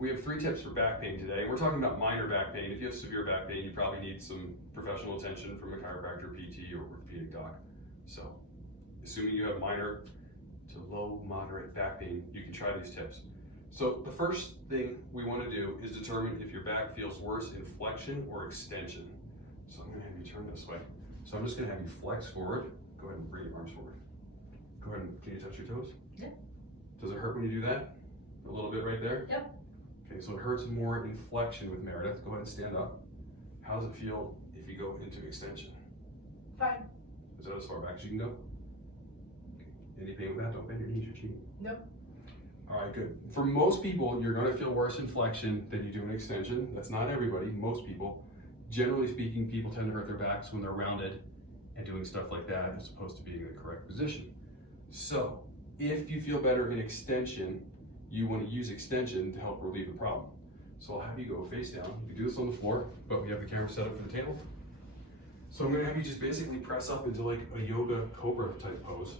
We have 3 tips for back pain today. We're talking about minor back pain. If you have severe back pain, you probably need some professional attention from a chiropractor, PT, or orthopedic doc. So, assuming you have minor to low, moderate back pain, you can try these tips. So, the first thing we want to do is determine if your back feels worse in flexion or extension. So, I'm going to have you turn this way. So, I'm just going to have you flex forward. Go ahead and bring your arms forward. Go ahead and, can you touch your toes? Yeah. Does it hurt when you do that? A little bit right there? Yep. Okay, so it hurts more in flexion with Meredith. Go ahead and stand up. How does it feel if you go into extension? Fine. Is that as far back as you can go? Okay. Any pain with that? Don't bend your knees, you're cheating. Nope. All right, good. For most people, you're gonna feel worse in flexion than you do in extension. That's not everybody, most people. Generally speaking, people tend to hurt their backs when they're rounded and doing stuff like that as opposed to being in the correct position. So, if you feel better in extension, you want to use extension to help relieve the problem. So I'll have you go face down. You can do this on the floor, but we have the camera set up for the table. So I'm going to have you just basically press up into like a yoga cobra type pose.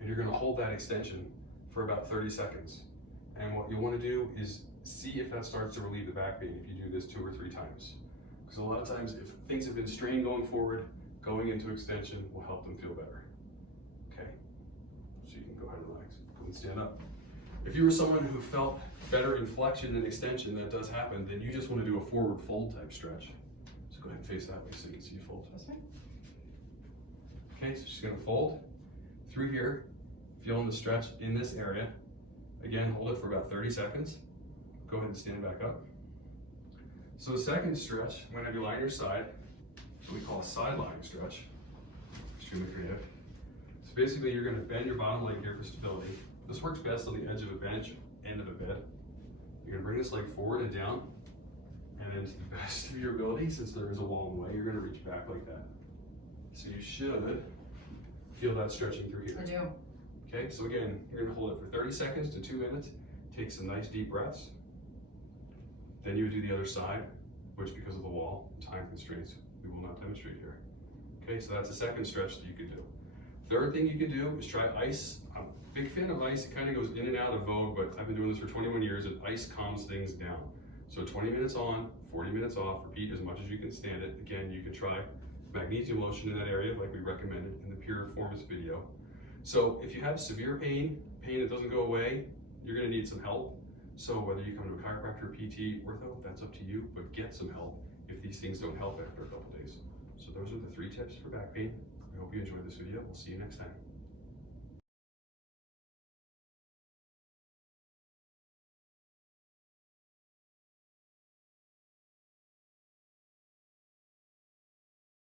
And you're going to hold that extension for about 30 seconds. And what you want to do is see if that starts to relieve the back pain if you do this 2 or 3 times. Because a lot of times if things have been strained going forward, going into extension will help them feel better. Okay, so you can go ahead and relax. Go and stand up. If you were someone who felt better in flexion than extension, that does happen, then you just want to do a forward fold type stretch. So go ahead and face that way so you can see you fold. Okay, so she's going to fold through here, feeling the stretch in this area. Again, hold it for about 30 seconds. Go ahead and stand back up. So the second stretch, I'm going to have you lie on your side, what we call a side lying stretch. Extremely creative. So basically you're going to bend your bottom leg here for stability. This works best on the edge of a bench, end of a bed. You're going to bring this leg forward and down, and then to the best of your ability, since there is a wall in the way, you're going to reach back like that. So you should feel that stretching through here. I do. Okay, so again, you're going to hold it for 30 seconds to 2 minutes. Take some nice deep breaths. Then you would do the other side, which because of the wall, time constraints, we will not demonstrate here. Okay, so that's the second stretch that you could do. Third thing you could do is try ice. I'm a big fan of ice. It kind of goes in and out of vogue, but I've been doing this for 21 years and ice calms things down. So 20 minutes on, 40 minutes off, repeat as much as you can stand it. Again, you can try magnesium lotion in that area like we recommended in the Piriformis video. So if you have severe pain that doesn't go away, you're gonna need some help. So whether you come to a chiropractor, PT, ortho, that's up to you, but get some help if these things don't help after a couple days. So those are the 3 tips for back pain. I hope you enjoyed this video. We'll see you next time.